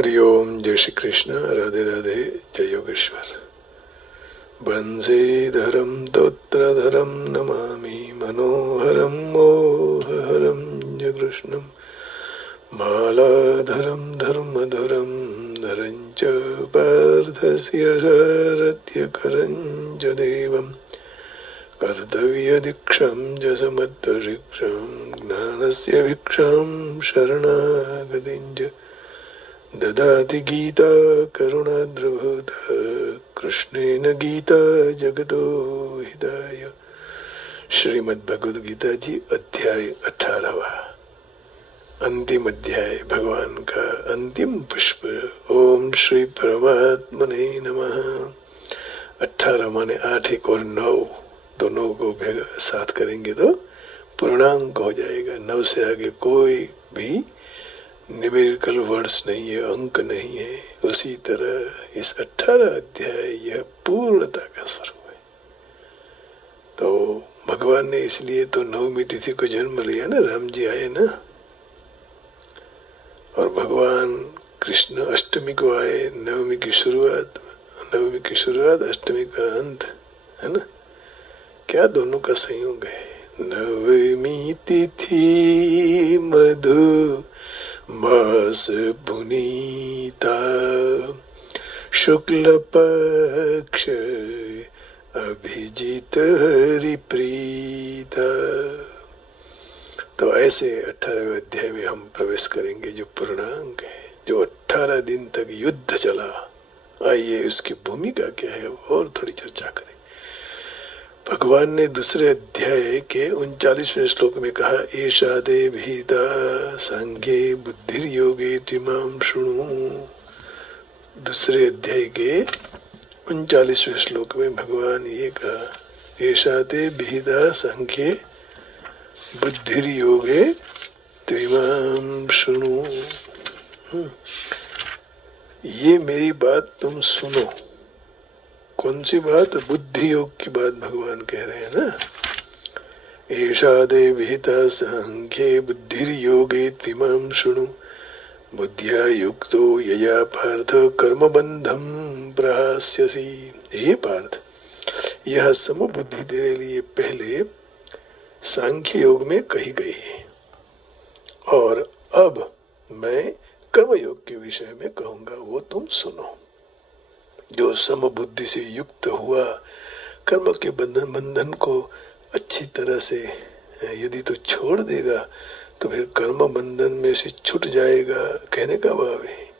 हरिओम, जय श्री कृष्ण, राधे राधे, जय योगेश्वर। बंसीधरम तोत्रधरम नमामि मनोहरम मोहहरम जय कृष्णम। मालाधरम धर्मधरम धरञ्च पार्थस्य शरत्यकरं च देवं कर्तव्यदीक्षं च समत्वशिक्षं ज्ञानस्य भिक्षां शरणागतिं च ददाति गीता करुणाद्रभूता कृष्णेन गीता जगतो हिताय। श्रीमद्भगवद गीता जी अध्याय 18वां, अंतिम अध्याय, भगवान का अंतिम पुष्प। ओम श्री परमात्मने नमः। 18 माने 8, 1 और 9 दोनों को साथ करेंगे तो पूर्णांक हो जाएगा। 9 से आगे कोई भी न्यूमेरिकल वर्ड्स नहीं है, अंक नहीं है। उसी तरह इस 18 अध्याय यह पूर्णता का स्वरूप है। तो भगवान ने इसलिए तो 9वीं तिथि को जन्म लिया ना, राम जी आए ना, और भगवान कृष्ण अष्टमी को आए। 9वीं की शुरुआत, अष्टमी का अंत है ना। क्या दोनों का संयोग है। 9वीं तिथि मधु मास पुनीता शुक्ल पक्ष अभिजीत हरिप्रीता। तो ऐसे 18वें अध्याय में हम प्रवेश करेंगे, जो पूर्णांक है, जो 18 दिन तक युद्ध चला। आइए उसकी भूमिका क्या है और थोड़ी चर्चा करें। भगवान ने दूसरे अध्याय के 39वें श्लोक में कहा, एषा ते भीता सांख्ये बुद्धिर्योगे त्विमां शृणु। दूसरे अध्याय के 39वें श्लोक में भगवान ये कहा, एषा ते भीता सांख्ये बुद्धिर्योगे त्विमां शृणु। ये मेरी बात तुम सुनो। कौन सी बात? बुद्धि योग की बात भगवान कह रहे हैं ना। एषा ते विहिता सांख्ये बुद्धिर्योगे त्विमां शृणु बुद्धिया युक्तो यया पार्थ कर्मबंधं प्रहास्यसि। हे पार्थ, यह समबुद्धि तेरे लिए पहले सांख्य योग में कही गई है, और अब मैं कर्मयोग के विषय में कहूंगा, वो तुम सुनो। जो समबुद्धि से युक्त हुआ, कर्म के बंधन को अच्छी तरह से यदि तो छोड़ देगा तो फिर कर्म बंधन में से छूट जाएगा। कहने का भाव है,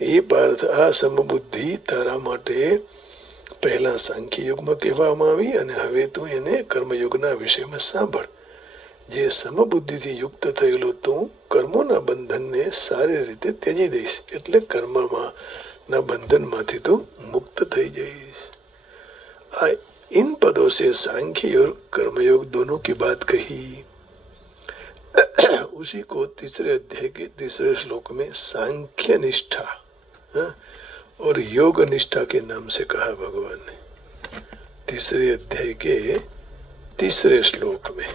ये पार्थ आ समबुद्धि तारा माटे પહેલા સાંખ્ય યુગમાં કહેવામાં આવી, અને હવે તું એને કર્મયોગના વિષયમાં સાંભળ। જે સમબુદ્ધિથી યુક્ત થયેલો તું કર્મોના બંધનને સારી રીતે ત્યજી દઈશ, એટલે કર્મના બંધનમાંથી તું મુક્ત થઈ જઈશ। इन पदों से सांख्य और कर्मयोग दोनों की बात कही। उसी को तीसरे अध्याय के तीसरे श्लोक में सांख्य निष्ठा और योग निष्ठा के नाम से कहा भगवान ने। तीसरे अध्याय के तीसरे श्लोक में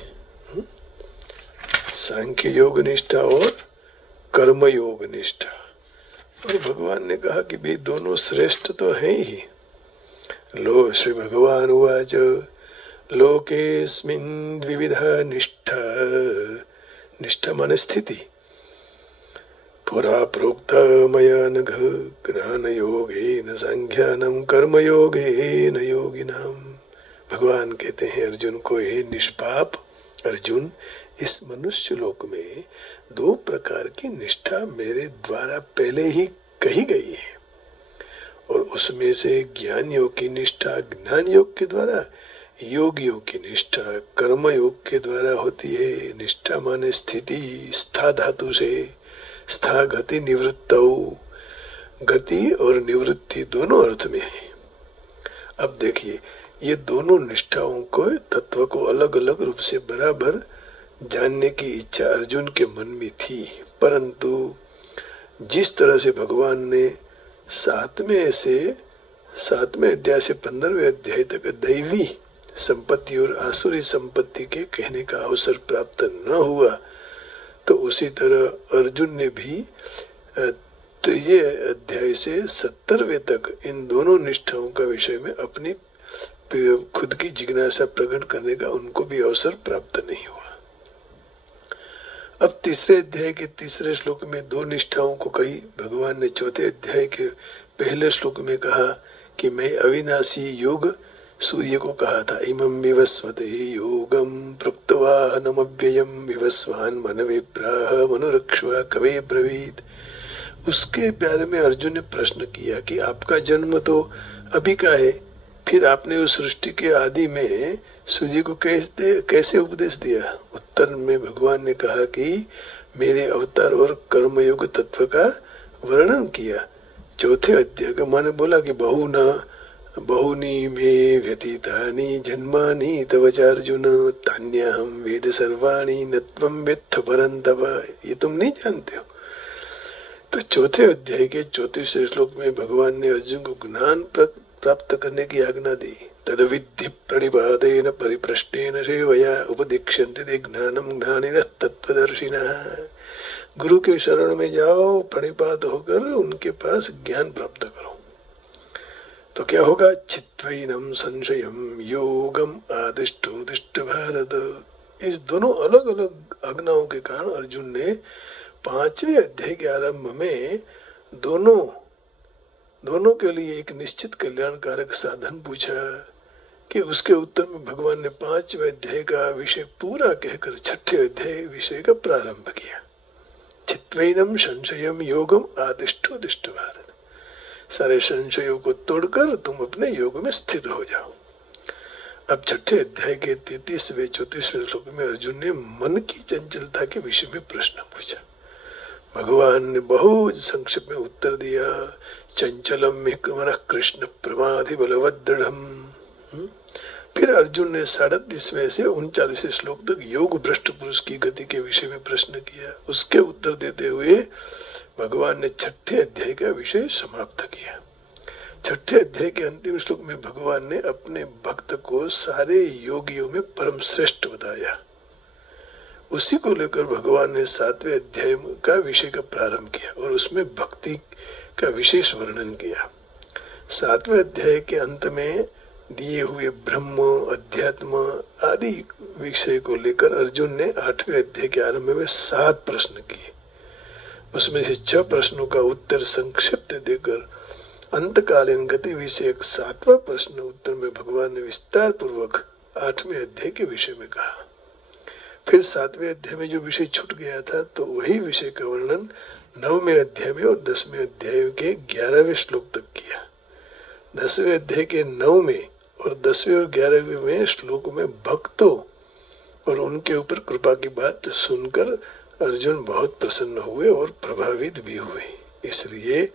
सांख्य योग निष्ठा और कर्म योग निष्ठा। और भगवान ने कहा कि भाई दोनों श्रेष्ठ तो हैं ही। लो श्री भगवान उवाच लोकेस्मिन् द्विविधा निष्ठा। निष्ठा माने स्थिति। पुरा प्रोक्ता मया नघ ज्ञान योगेन सांख्यानं कर्म योगेन योगिनां। भगवान कहते हैं अर्जुन को, हे निष्पाप अर्जुन, इस मनुष्य लोक में 2 प्रकार की निष्ठा मेरे द्वारा पहले ही कही गई है, और उसमें से ज्ञान योग की निष्ठा ज्ञान योग के द्वारा, योगियों की निष्ठा कर्म योग के द्वारा होती है। निष्ठा माने स्थिति, स्था धातु से स्था गति निवृत्तौ, गति और निवृत्ति दोनों अर्थ में है। अब देखिए, ये दोनों निष्ठाओं को तत्व को अलग अलग रूप से बराबर जानने की इच्छा अर्जुन के मन में थी, परंतु जिस तरह से भगवान ने 7वें अध्याय से 15वें अध्याय तक दैवी संपत्ति और आसुरी संपत्ति के कहने का अवसर प्राप्त न हुआ, तो उसी तरह अर्जुन ने भी तो ये अध्याय से 70वें तक इन दोनों निष्ठाओं का विषय में अपनी खुद की जिज्ञासा प्रकट करने का उनको भी अवसर प्राप्त नहीं हुआ। अब तीसरे अध्याय के तीसरे श्लोक में दो निष्ठाओं को कही। भगवान ने चौथे अध्याय के पहले श्लोक में कहा कि मैं अविनाशी योग सूर्य को कहा था, इमं विवस्वते योगम प्रोक्तवाहनमव्ययम विवस्वान मनवे प्राह मनुरक्ष्वा कवे ब्रवीत। उसके बारे में अर्जुन ने प्रश्न किया कि आपका जन्म तो अभी का है, फिर आपने उस सृष्टि के आदि में सूर्य को कैसे उपदेश दिया। उत्तर में भगवान ने कहा कि मेरे अवतार और कर्मयोग तत्व का वर्णन किया। चौथे अध्याय का मैंने बोला कि बहुनी मे व्यतीतानि जन्मानि तव चार्जुन तान्यहं वेद सर्वाणि न त्वं वेत्थ परन्तप। ये तुम नहीं जानते हो। तो चौथे अध्याय के 34वें श्लोक में भगवान ने अर्जुन को ज्ञान प्राप्त करने की आज्ञा दी। तद विद्धि प्रणिपातेन परिप्रश्नेन सेवया उपदिक्ष्यन्ते ते ज्ञानं ज्ञानिनः तत्त्वदर्शिनः। गुरु के शरण में जाओ, प्रणिपात होकर उनके पास ज्ञान प्राप्त करो। तो क्या होगा? चित्वैनम संशयम योगम आदिष्टोदिष्ट भारत। इस दोनों अलग अलग आज्ञाओं के कारण अर्जुन ने 5वें अध्याय के आरंभ में दोनों के लिए एक निश्चित कल्याणकारक साधन पूछा कि उसके उत्तर में भगवान ने 5वें अध्याय का विषय पूरा कहकर 6ठे अध्याय विषय का प्रारंभ किया। चित्वैनम संशयम योगम आदिष्टोदिष्ट भारत। सारे संशयों को तोड़कर तुम अपने योग में स्थित हो जाओ। अब 6ठे अध्याय के 33वें 34वें श्लोक में अर्जुन ने मन की चंचलता के विषय में प्रश्न पूछा। भगवान ने बहुत संक्षेप में उत्तर दिया, चंचलम मनः कृष्ण प्रमादि बलवदृढ़। फिर अर्जुन ने 37वें से 39वें श्लोक तक योग भ्रष्ट पुरुष की गति के विषय में प्रश्न किया। उसके उत्तर देते हुए भगवान ने 6ठे अध्याय का विषय समाप्त किया। 6ठे अध्याय के अंतिम श्लोक में भगवान ने अपने भक्त को सारे योगियों में परम श्रेष्ठ बताया। उसी को लेकर भगवान ने 7वें अध्याय का विषय का प्रारंभ किया और उसमें भक्ति का विशेष वर्णन किया। 7वें अध्याय के अंत में दिए हुए ब्रह्म, अध्यात्म आदि विषय को लेकर अर्जुन ने 8वें अध्याय के आरंभ में 7 प्रश्न किए। उसमें से 6 प्रश्नों का उत्तर संक्षिप्त देकर अंतकालीन गति विषयक 7वां प्रश्न उत्तर में भगवान ने विस्तार पूर्वक 8वें अध्याय के विषय में कहा। फिर 7वें अध्याय में जो विषय छूट गया था तो वही विषय का वर्णन 9वें अध्याय में और 10वें अध्याय के 11वें श्लोक तक किया। 10वें अध्याय के 9वें और 10वें और 11वें श्लोक में भक्तों और उनके ऊपर कृपा की बात सुनकर अर्जुन बहुत प्रसन्न हुए और प्रभावित भी हुए। इसलिए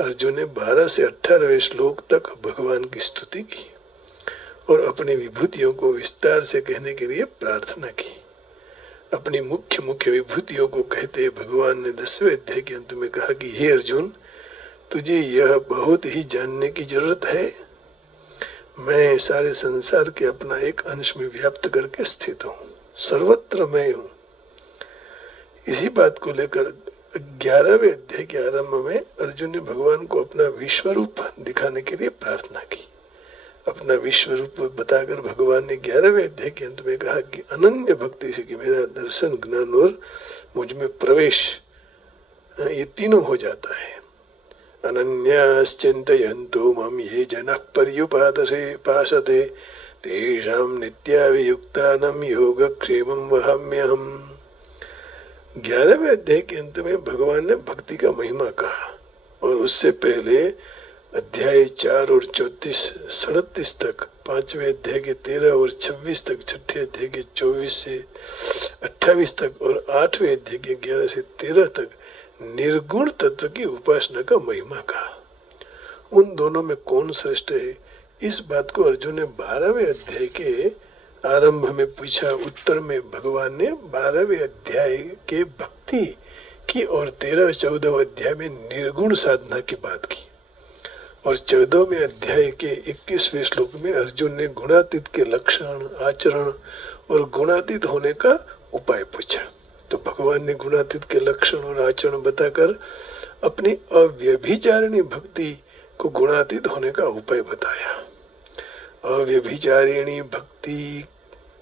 अर्जुन ने 12 से 18वें श्लोक तक भगवान की स्तुति की और अपनी विभूतियों को विस्तार से कहने के लिए प्रार्थना की। अपनी मुख्य विभूतियों को कहते भगवान ने 10वें अध्याय के अंत में कहा कि हे अर्जुन, तुझे यह बहुत ही जानने की जरूरत है, मैं सारे संसार के अपना एक अंश में व्याप्त करके स्थित हूँ, सर्वत्र मैं हूँ। इसी बात को लेकर 11वें अध्याय के आरंभ में अर्जुन ने भगवान को अपना विश्व रूप दिखाने के लिए प्रार्थना की। अपना विश्व रूप बताकर भगवान ने 11वें अध्याय के अंत में कहा कि अनन्य भक्ति से कि मेरा दर्शन, ज्ञान और मुझ में प्रवेश, ये तीनों हो जाता है। अनन्याश्चिन्तयन्तो मां ये जनः पर्युपासते तेषां नित्याभियुक्तानां योगक्षेमं वहाम्यहम्। 11वें अध्याय के अंत में भगवान ने भक्ति का महिमा कहा और उससे पहले अध्याय 4 और 37 तक, 5वें अध्याय के 13 और 26 तक, 6ठे अध्याय के 24 से 28 तक और 8वें अध्याय के 11 से 13 तक निर्गुण तत्व की उपासना का महिमा कहा। उन दोनों में कौन श्रेष्ठ है, इस बात को अर्जुन ने 12वें अध्याय के आरंभ में पूछा। उत्तर में भगवान ने 12वें अध्याय के भक्ति की और 13-14 अध्याय में निर्गुण साधना की बात की और 14वें अध्याय के 21वें श्लोक में अर्जुन ने गुणातीत के लक्षण, आचरण और गुणातीत होने का उपाय पूछा। तो भगवान ने गुणातीत के लक्षण और आचरण बताकर अपनी अव्यभिचारिणी भक्ति को गुणातीत होने का उपाय बताया। अव्यभिचारिणी भक्ति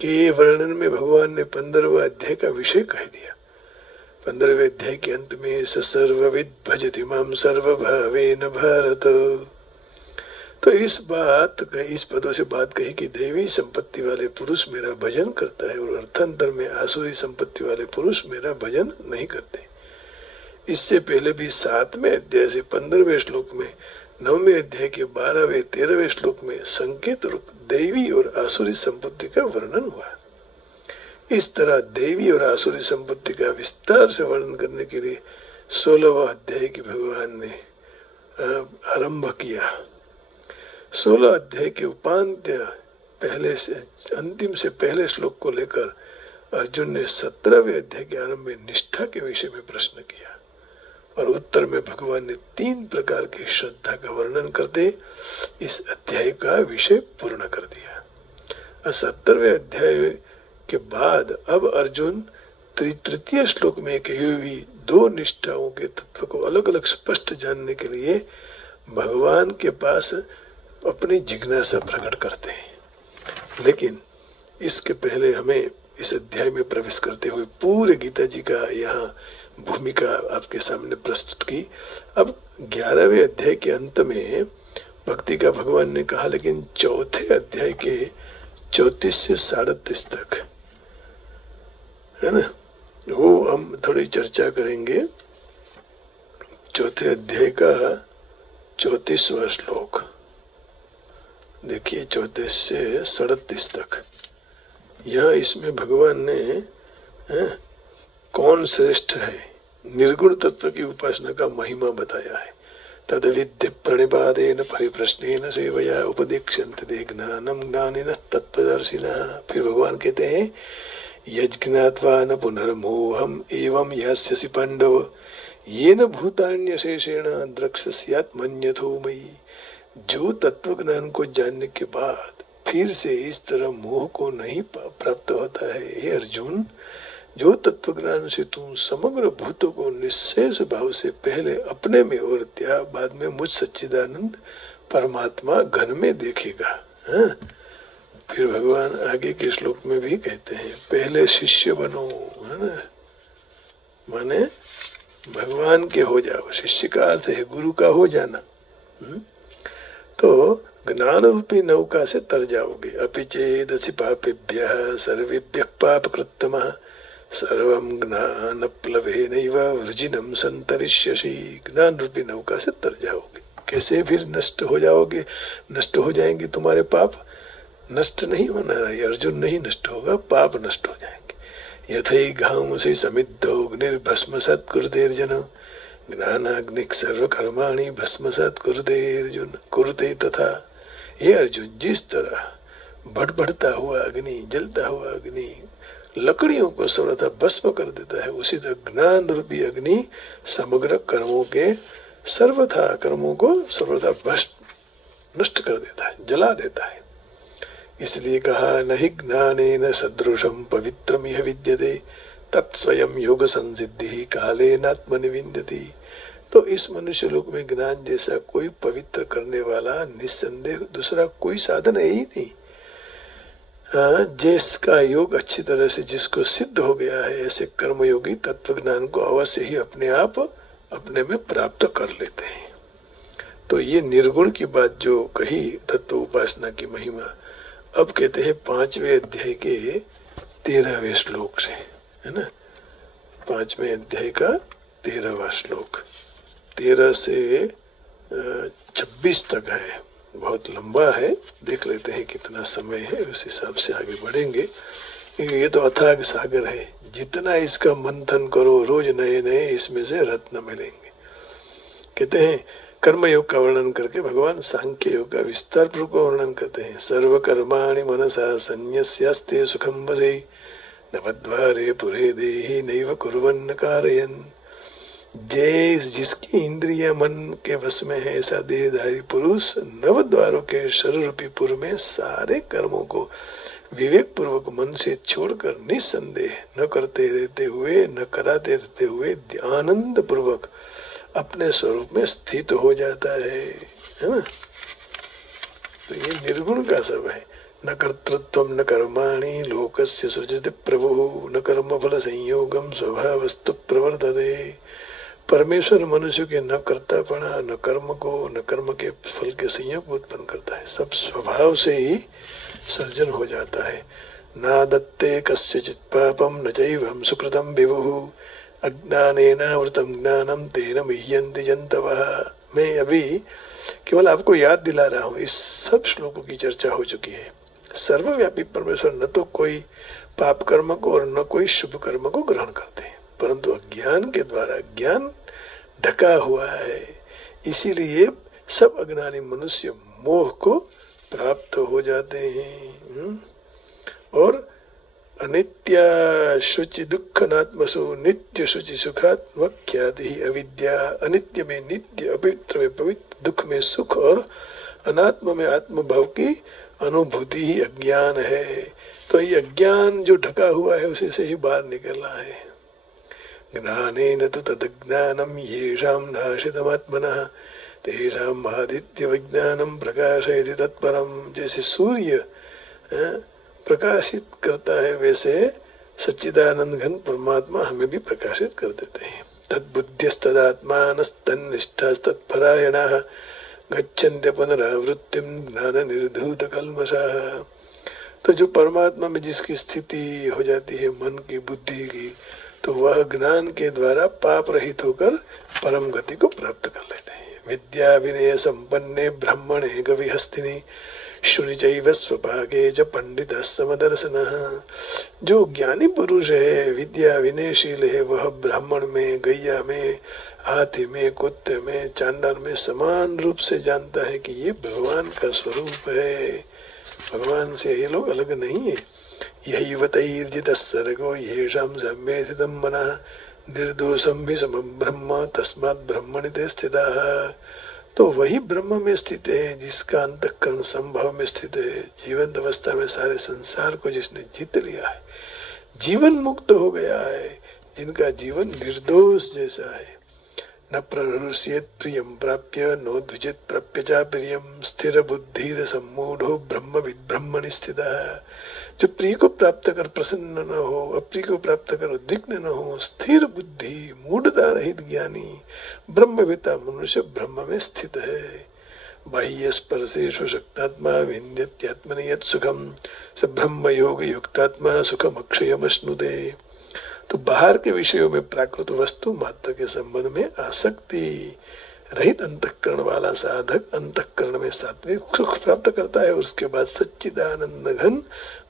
के वर्णन में भगवान ने 15वें अध्याय का विषय कह दिया। 15वें अध्याय के अंत में स सर्वविद भजति माम सर्वभावेन भारत। तो इस पदों से बात कही कि दैवी संपत्ति वाले पुरुष मेरा भजन करता है और अर्थांतर में आसुरी संपत्ति वाले पुरुष मेरा भजन नहीं करते। इससे पहले भी 7वें अध्याय से 15वें श्लोक में, 9वें अध्याय के 12वें 13वें श्लोक में संकेत रूप दैवी और आसुरी संपत्ति का वर्णन हुआ। इस तरह दैवी और आसुरी संपत्ति का विस्तार से वर्णन करने के लिए 16वां अध्याय की भगवान ने आरंभ किया। 16 अध्याय के उपांत्य पहले से अंतिम से पहले श्लोक को लेकर अर्जुन ने 17वें अध्याय के आरंभ में निष्ठा के विषय में प्रश्न किया और उत्तर में भगवान ने 3 प्रकार की श्रद्धा का वर्णन करते इस अध्याय का विषय पूर्ण कर दिया। 17वें अध्याय के बाद अब अर्जुन तृतीय श्लोक में कही हुई 2 निष्ठाओं के तत्व को अलग अलग स्पष्ट जानने के लिए भगवान के पास अपनी जिज्ञासा प्रकट करते हैं। लेकिन इसके पहले हमें इस अध्याय में प्रवेश करते हुए पूरे गीता जी का यहाँ भूमिका आपके सामने प्रस्तुत की। अब 11वें अध्याय के अंत में भक्ति का भगवान ने कहा, लेकिन 4थे अध्याय के 34 से 37 तक है ना, वो हम थोड़ी चर्चा करेंगे। 4थे अध्याय का 34वां श्लोक देखिए, 34 से 37 तक। यहाँ इसमें भगवान ने कौन श्रेष्ठ है, निर्गुण तत्व की उपासना का महिमा बताया है। तद विद्य प्रणिपादेन परिप्रश्नेन सेवया उपदीक्षन्ते ज्ञानम ज्ञानिनः तत्वदर्शिनः। फिर भगवान कहते हैं, यज्ञात्वा न पुनर्मोहम एवं यास्यसि पांडव येन भूतान्यशेषेण द्रक्ष्यस्यात्मन्यथो मयि। जो तत्व ज्ञान को जानने के बाद फिर से इस तरह मोह को नहीं प्राप्त होता है, हे अर्जुन, जो तत्व ज्ञान से तू समग्र भूतों को निश्शेष भाव से पहले अपने में और त्याग बाद में मुझ सच्चिदानंद परमात्मा घन में देखेगा। फिर भगवान आगे के श्लोक में भी कहते हैं, पहले शिष्य बनो, है ना, माने भगवान के हो जाओ। शिष्य का अर्थ है गुरु का हो जाना। तो ज्ञान रूपी नौका से तर जाओगे। अपि चेदसि पापेभ्यः सर्वेभ्यः पापकृत्तमः सर्वं ज्ञान प्लवेनैव वृजिनं सन्तरिष्यसि। ज्ञान रूपी नौका से तर जाओगे। कैसे फिर नष्ट हो जाओगे, नष्ट हो जाएंगे तुम्हारे पाप? नष्ट नहीं होना है अर्जुन, नहीं नष्ट होगा, पाप नष्ट हो जाएंगे। यथै घामुषि समिद्धोऽग्निर्भस्मसात् कुरुतेर्जन ज्ञानाग्निः सर्वकर्माणि भस्मसात् कुरुतेर्जुन कुरुते। तथा हे अर्जुन, जिस तरह बढ़ता हुआ अग्नि, जलता हुआ अग्नि लकड़ियों को सर्वथा भस्म कर देता है, उसी तरह ज्ञान रूपी अग्नि समग्र कर्मों के कर्मों को सर्वथा भस्म नष्ट कर देता है, जला देता है। इसलिए कहा, नहि ज्ञानेन सदृशं पवित्रम यह विद्यते तत्स्वयं योग संसिद्धि कालेनात्मनि विन्दति। तो इस मनुष्य लोक में ज्ञान जैसा कोई पवित्र करने वाला निस्संदेह दूसरा कोई साधन है ही नहीं। जिसका योग अच्छी तरह से जिसको सिद्ध हो गया है, ऐसे कर्मयोगी तत्व ज्ञान को अवश्य ही अपने आप अपने में प्राप्त कर लेते हैं। तो ये निर्गुण की बात जो कही तत्व उपासना की महिमा, अब कहते हैं 5वें अध्याय के 13वें श्लोक से, है ना। 5वें अध्याय का 13वां श्लोक 13 से 26 तक है, बहुत लंबा है। देख लेते हैं कितना समय है, उस हिसाब से आगे बढ़ेंगे, क्योंकि ये तो अथाग सागर है। जितना इसका मंथन करो, रोज नए नए इसमें से रत्न मिलेंगे। कहते हैं, कर्मयोग का वर्णन करके भगवान सांख्य योग का विस्तार पूर्वक वर्णन करते हैं। सर्व कर्माणि मनसा संन्यस्यास्ते सुखम वसे नवद्वारे पुरे देहि नैव कुर्वन्न कारयन्। जिसकी इंद्रिया मन के वश में है, ऐसा देहधारी पुरुष नवद्वारों के शरीरूपी पुर में सारे कर्मों को विवेक पूर्वक मन से छोड़कर निस्संदेह न करते रहते हुए, न कराते रहते हुए आनंद पूर्वक अपने स्वरूप में स्थित हो जाता है ना। तो ये निर्गुण का सब है। न कर्तृत्व न कर्माणि लोकस्य सृजति प्रभु न कर्म फल संयोगम स्वभावस्तु प्रवर्तते। परमेश्वर मनुष्य के न कर्तापना, न कर्म को, न कर्म के फल के संयोग को उत्पन्न करता है। सब स्वभाव से ही सर्जन हो जाता है। ना दत्ते कस्यचित् पापम न चैवं सुकृतं विभुः अज्ञानेनावृतं ज्ञानं तेन मुह्यन्ति जन्तवः। मैं अभी केवल आपको याद दिला रहा हूँ, इस सब श्लोकों की चर्चा हो चुकी है। सर्वव्यापी परमेश्वर न तो कोई पाप कर्म को और न कोई शुभ कर्म को ग्रहण करते हैं, परंतु अज्ञान के द्वारा ज्ञान ढका हुआ है, इसीलिए सब अज्ञानी मनुष्य मोह को प्राप्त हो जाते हैं। और अनित्य शुचि दुख नात्मसु नित्य शुचि सुखात्मक ख्याति अविद्या। अनित्य में नित्य, अपवित्र में पवित्र, दुख में सुख और अनात्म में आत्म भाव की अनुभूति ही अज्ञान है। तो ये अज्ञान जो ढका हुआ है उसी से ही बाहर निकलना है। ज्ञानेन तु तदज्ञानम येषां नाशितमात्मनः तेषाम् आदित्य विज्ञानम प्रकाशयति तत्परम। जैसे सूर्य प्रकाशित करता है, वैसे सच्चिदानंद घन परमात्मा हमें भी प्रकाशित कर देते हैं। तद्बुद्ध्यस्तदात्मानस्तन्निष्ठास्तत्परायणाः गच्छन्त्य पुनरावृत्तिं ज्ञान निर्धूत कल्मषाः। तो जो परमात्मा में जिसकी स्थिति हो जाती है मन की, बुद्धि की, तो वह ज्ञान के द्वारा पाप रहित होकर परम गति को प्राप्त कर लेते हैं। विद्या विनय संपन्ने ब्रह्मणे गविहस्तिनि शुनिचैव स्वभागे च पंडितः समदर्शनः। जो ज्ञानी पुरुष है, विद्या विनयशील है, वह ब्राह्मण में, गैया में, हाथी में, कुत्ते में, चांडाल में समान रूप से जानता है कि ये भगवान का स्वरूप है, भगवान से ये लोग अलग नहीं है। यही वतैर्जितः सर्गो येषां सम्येषितं मनः निर्दोषं हि समं ब्रह्म तस्मात् ब्रह्मणि ते स्थिताः। तो वही ब्रह्म में स्थित है जिसका अंतःकरण संभाव में स्थित है। जीवंत अवस्था में सारे संसार को जिसने जीत लिया है, जीवन मुक्त हो गया है, जिनका जीवन निर्दोष जैसा है। न प्रहृष्येत् प्रियं प्राप्य नो द्विजेत् प्राप्य च प्रियं स्थिर बुद्धिर सम्मूढ़ो ब्रह्मविद् ब्रह्मणि स्थितः। जो प्रिय को प्राप्त कर प्रसन्न न हो, अप्रिय को प्राप्त कर उद्विग्न न हो, स्थिर बुद्धि मूढ़ता रहित ज्ञानी ब्रह्मवेत्ता मनुष्य ब्रह्म में स्थित है। बाह्य स्पर्शेषु शक्तात्मा विन्द्यत्यात्मनि यत् सुखम स ब्रह्म योग युक्तात्मा सुखम अक्षयमश्नुते। तो बाहर के विषयों में प्राकृत वस्तु मात्र के संबंध में आसक्ति रहित अंतःकरण वाला साधक अंतःकरण में सात्विक सुख प्राप्त करता है, और उसके बाद सच्चिदानंद घन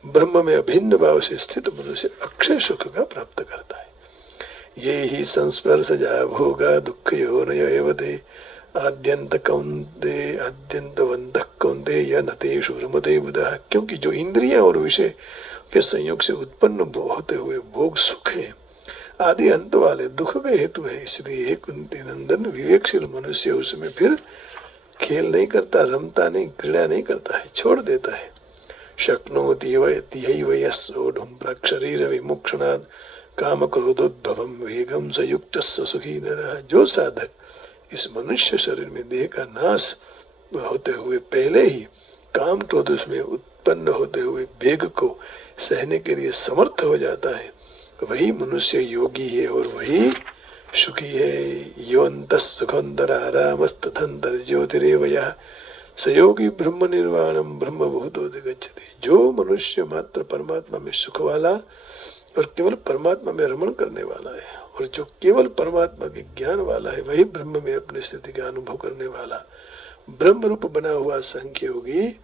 ब्रह्म में अभिन्न भाव से स्थित मनुष्य अक्षय सुख का प्राप्त करता है। ये ही संस्पर्शजा भोगा दुख योनय एवते आद्यंत कौंते आद्यंतवंतः कौंतेय नतेषु रमते बुधः। क्योंकि जो इंद्रियां और विषय के संयोग से उत्पन्न होते हुए भोग सुख है, आदि अंत वाले दुख के हेतु है, इसलिए कुंती नंदन विवेकशील मनुष्य उसमें फिर खेल नहीं करता, रमता नहीं, क्रीड़ा नहीं करता है, छोड़ देता है। शक्नोति वयस्सोढुं प्राक्शरीर विमुक्षणात् काम क्रोधोद्भवम वेगम स युक्त सुखी नरः। जो साधक इस मनुष्य शरीर में देह का नाश होते हुए पहले ही काम क्रोध में उत्पन्न होते हुए वेग को सहने के लिए समर्थ हो जाता है, वही मनुष्य योगी है और वही सुखी है। योऽन्तः सुखोऽन्तरारामस्तथन्तर ज्योतिरेव यः स योगी ब्रह्म निर्वाणम ब्रह्म भूतोऽधिगच्छति। जो मनुष्य मात्र परमात्मा में सुख वाला और केवल परमात्मा में रमण करने वाला है, और जो केवल परमात्मा के ज्ञान वाला है, वही ब्रह्म में अपनी स्थिति का अनुभव करने वाला ब्रह्म रूप बना हुआ सांख्य योगी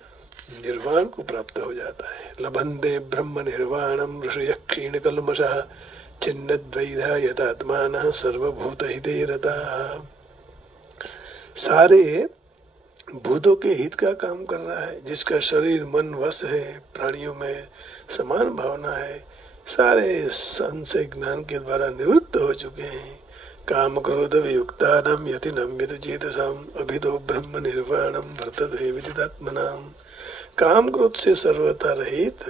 निर्वाण को प्राप्त हो जाता है। लभन्ते ब्रह्म निर्वाणम ऋषयः क्षीण कल्मषः छिन्नद्वैधा यतात्मानः सर्वभूत हिते रताः। सारे भूतों के हित का काम कर रहा है, जिसका शरीर मन वश है, प्राणियों में समान भावना है, सारे संशय ज्ञान के द्वारा निवृत्त हो चुके हैं। काम क्रोध वियुक्तानां यतिनं विदचेतसाम् अभितो ब्रह्म निर्वाणं वर्तते विदितात्मनाम्। काम क्रोध से सर्वथा रहित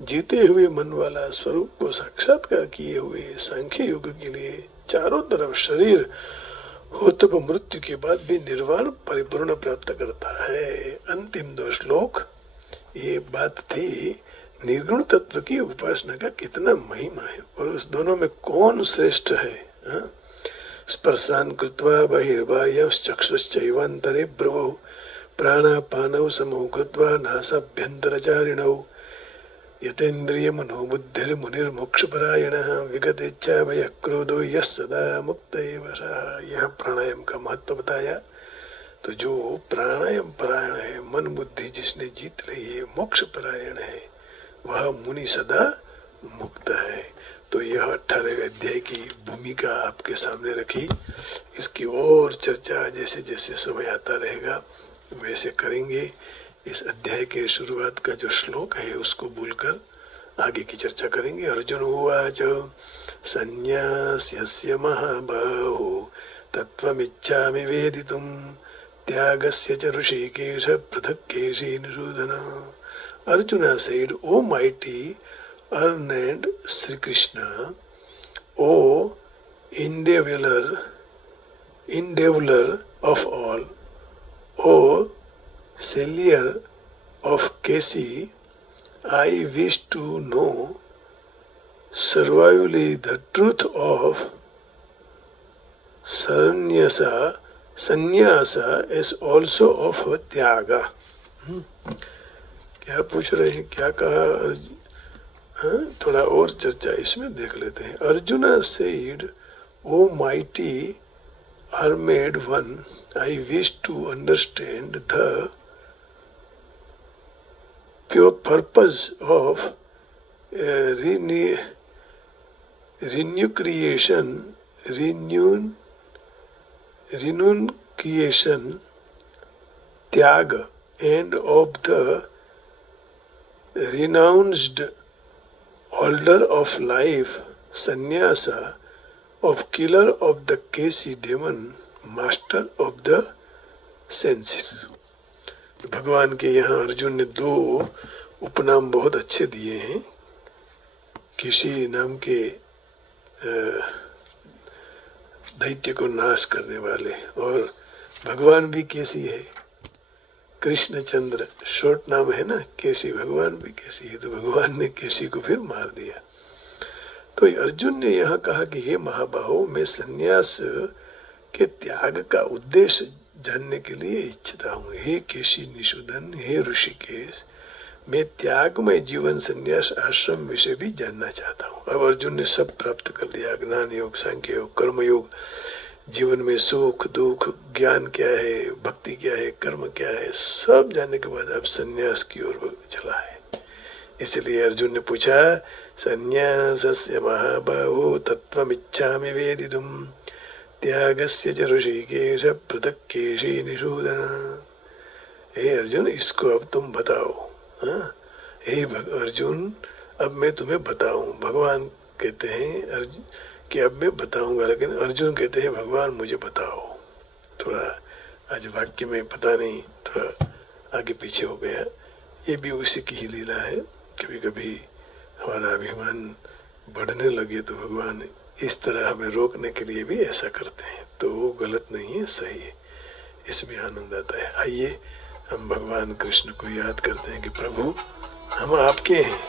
जीते हुए मन वाला स्वरूप को साक्षात्कार किए हुए सांख्य योग के लिए चारों तरफ शरीर हो तब मृत्यु के बाद भी निर्वाण परिपूर्ण प्राप्त करता है। अंतिम 2 श्लोक ये बात थी निर्गुण तत्व की उपासना का कितना महिमा है और उस दोनों में कौन श्रेष्ठ है। स्पर्शान कृत्वा बहिर्बाह्यश्चक्षुश्चैवान्तरे ब्रुवौ प्राणापानौ समौ कृत्वा नासाभ्यन्तरचारिणौ यतेन्द्रिय मनोबुद्धिर्मुनिर्मोक्षपरायणः विगतेच्छा भयः क्रोधो यः सदा मुक्त एव सः। यह प्राणायाम का महत्व बताया। तो जो प्राणायाम परायण है, मन बुद्धि जिसने जीत ली है, मोक्ष परायण है, वह मुनि सदा मुक्त है। तो यह 18वें अध्याय की भूमिका आपके सामने रखी। इसकी और चर्चा जैसे जैसे समय आता रहेगा वैसे करेंगे। इस अध्याय के शुरुआत का जो श्लोक है उसको भूलकर आगे की चर्चा करेंगे। अर्जुन उवाच संन्यास्यस्य महाबाहो तत्त्वमिच्छामि वेदितुं त्यागस्य च ऋषिकेश पृथक् केशिनिषूदन। Arjuna said, O mighty, earned Sri Krishna, O endeavorer of all, O seller of Kesi, I wish to know survivally the truth of sannyasa is also of tyaga. क्या पूछ रहे हैं, क्या कहा? थोड़ा और चर्चा इसमें देख लेते हैं। Arjuna said, oh mighty armed one, I wish to understand the pure purpose of renunciation, tyaga, and of the renounced holder of life, sannyasa, of killer of the Kesi demon, master of the senses. भगवान के यहाँ अर्जुन ने 2 उपनाम बहुत अच्छे दिए हैं। केशी नाम के दैत्य को नाश करने वाले, और भगवान भी केसी है। कृष्णचंद्र शॉर्ट नाम है ना, केसी, भगवान भी केसी है। तो भगवान ने केसी को फिर मार दिया। तो अर्जुन ने यहाँ कहा कि हे महाबाहो, मैं संन्यास के त्याग का उद्देश्य जानने के लिए इच्छता हूँ। हे केशी निषूदन, हे ऋषिकेश, मैं त्यागमय जीवन, संन्यास आश्रम विषय भी जानना चाहता हूँ। अब अर्जुन ने सब प्राप्त कर लिया, ज्ञान योग, सांख्य योग, कर्म योग, जीवन में सुख दुख, ज्ञान क्या है, भक्ति क्या है, कर्म क्या है, सब जानने के बाद अब संन्यास की ओर चला है। इसलिए अर्जुन ने पूछा, संन्यासस्य महाबाहो तत्त्वमिच्छामि वेदितुं त्यागस्य च ऋषिकेश पृथक् केशी निषूदन। हे अर्जुन, इसको अब तुम बताओ। हे अर्जुन, अब मैं तुम्हें बताऊं। भगवान कहते हैं अर्जुन कि अब मैं बताऊंगा, लेकिन अर्जुन कहते हैं भगवान मुझे बताओ। थोड़ा आज वाक्य में पता नहीं, थोड़ा आगे पीछे हो गया। ये भी उसी की ही लीला है। कभी कभी हमारा अभिमान बढ़ने लगे तो भगवान इस तरह हमें रोकने के लिए भी ऐसा करते हैं। तो वो गलत नहीं है, सही है। इसमें आनंद आता है। आइए हम भगवान कृष्ण को याद करते हैं कि प्रभु हम आपके हैं।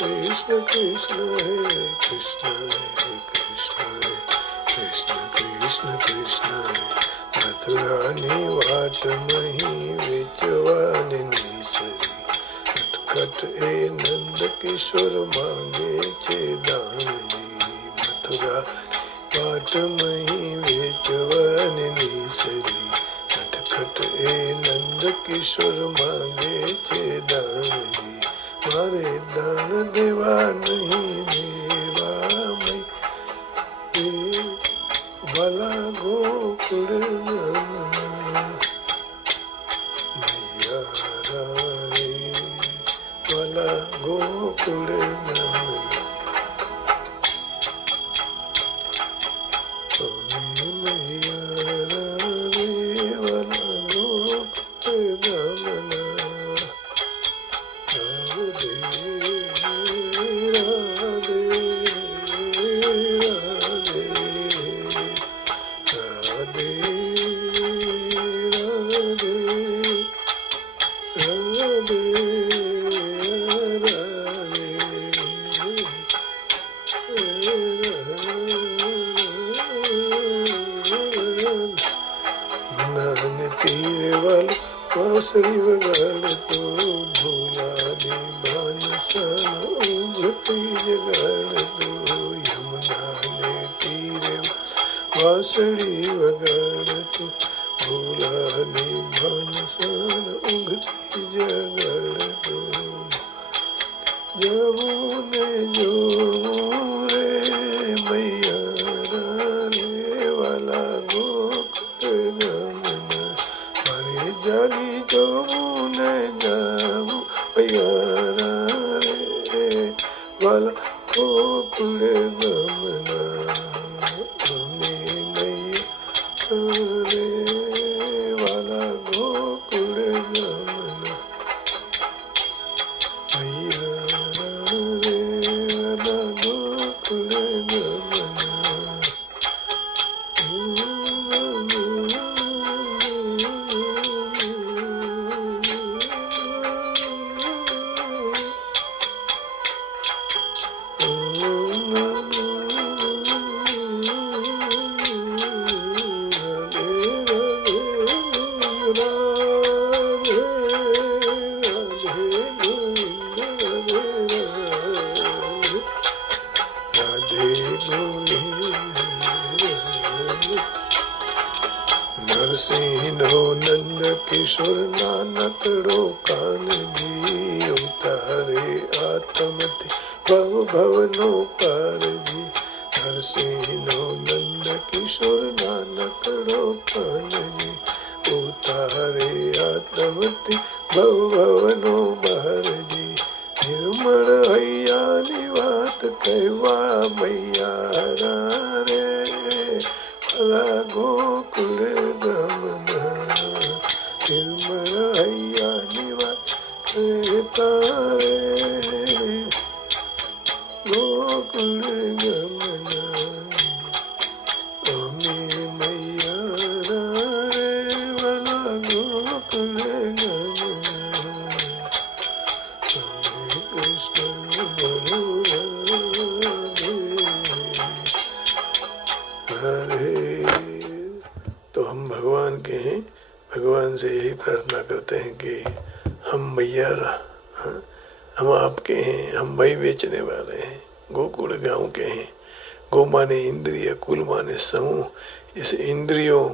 कृष्ण कृष्ण हरे कृष्ण हरे कृष्ण हरे कृष्ण कृष्ण कृष्ण हरे मथुरा वाट मही विचवानी निसरी नटखट ए नंद किशोर मांगे छे दान जी मथुरा वाट मही विचवानी निसरी नटखट ए नंद किशोर मांगे छे दान जी मारे दान देवा नहीं देवा मई भला गोकुल मैया रे भला गोकुल मैया रे भला गोकुल राधे राधे राधे राधे राधे राधे राधे तीरे वाल वासड़ी वगाड़ तो भोला ने मानसन उभती जगाड़ दो यमुना ने तीरे वासड़ी वगाड़ तो भोला ने मानसन उगती जगाड़ दो जमुने जो रे मैया रे वाला गोकुल गमना मारे जागी जो मुने जाऊ मैया रे वाला गोकुल गमना मैया रे वाला गोकुल गमना मैया रे वाला गोकुल गमना नरसिंहो नंद किशोर नानकड़ो कान जी उतारे आत्मति भव भवनो पार जी नरसिंहो नंद किशोर नानकड़ो कान जी उतारे आत्मति भव भवनो बार जी निर्मल हैया नी बात कहवा मैया रे भला गोकुल गमना निर्मल हैया नी बात कहता रे गोकुल गमना मैया रे भला गोकुल गमना कृष्ण बोलो राधे। तो हम भगवान के हैं, भगवान से यही प्रार्थना करते हैं कि हम मैया हम आपके हैं, हम मई बेचने वाले हैं, गोकुल गांव के हैं। गो माने इंद्रिय, कुल माने समूह। इस इंद्रियों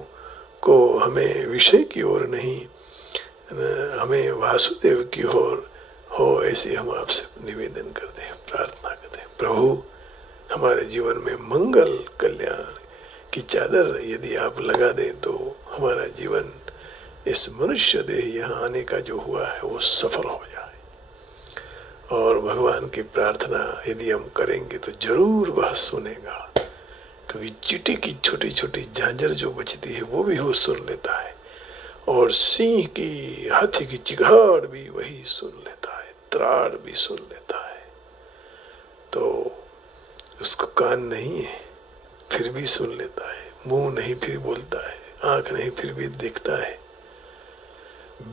को हमें विषय की ओर नहीं, हमें वासुदेव की ओर हो, ऐसी हम आपसे निवेदन करते हैं, प्रार्थना करते हैं। प्रभु हमारे जीवन में मंगल कल्याण की चादर यदि आप लगा दें तो हमारा जीवन इस मनुष्य देह यहाँ आने का जो हुआ है वो सफल हो जाए। और भगवान की प्रार्थना यदि हम करेंगे तो जरूर वह सुनेगा, क्योंकि चींटी की छोटी छोटी झांझर जो बचती है वो भी वो सुन लेता है, और सिंह की, हाथी की चिघाड़ भी वही सुन लेता है, त्राड़ भी सुन लेता है। तो उसको कान नहीं है फिर भी सुन लेता है, मुंह नहीं फिर बोलता है, आंख नहीं फिर भी देखता है,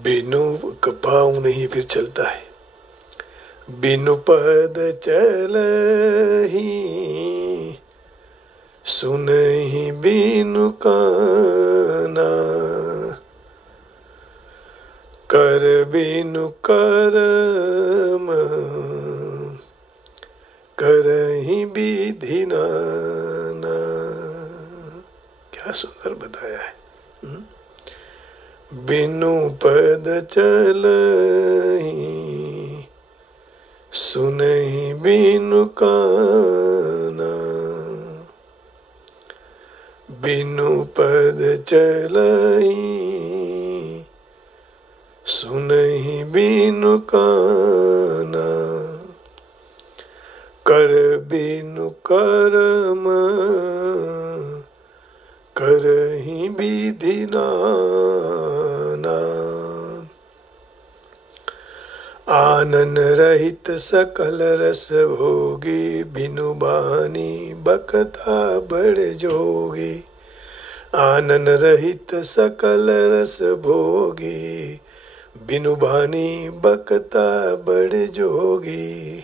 बेनों पाँव नहीं फिर चलता है, बिनु पद चलहि सुनहि बिनु काना, कर बिनु कर्म करहि विधि नाना। क्या सुंदर बताया है। बिनु पद चलहि सुनहि बिनु काना, बिनु पद चलहि सुनहि बिनु काना, कर बिनु कर्म करहि विधि नाना। आनन रहित सकल रस भोगी, बिनु बानी बकता बड़ जोगी। आनन रहित सकल रस भोगी, बिनु बानी बकता बड़ जोगी।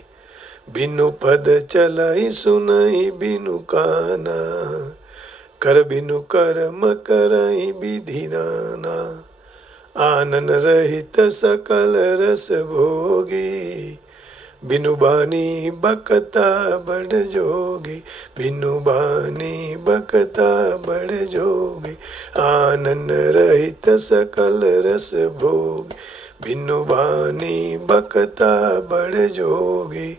बिनु पद चलहि सुनहि बिनु काना, कर बिनु कर्म करहि विधि नाना। आनन रहित सकल रस भोगी, बिनु बानी बकता बड़ जोगी। बिनु बानी बकता बड़ जोगी, आनन रहित सकल रस भोगी। बिनु बानी बकता बड़ जोगी,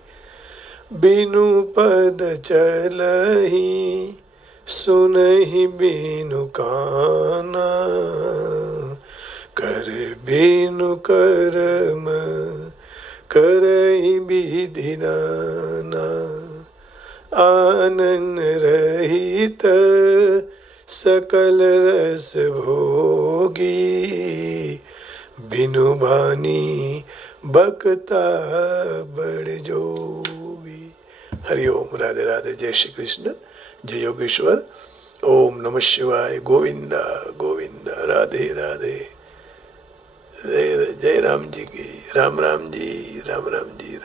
बिनु पद चलहि सुनहि बिनु काना, कर बिनु कर्म करहि विधि नाना। आनन रहित सकल रस भोगी, बिनु बानी बकता बड़ जोगी। हरि ओम। राधे राधे। जय श्री कृष्ण। जय योगेश्वर। ओम नमः शिवाय। गोविंदा गोविंदा। राधे राधे। जय राम जी की। राम राम जी। राम राम जी।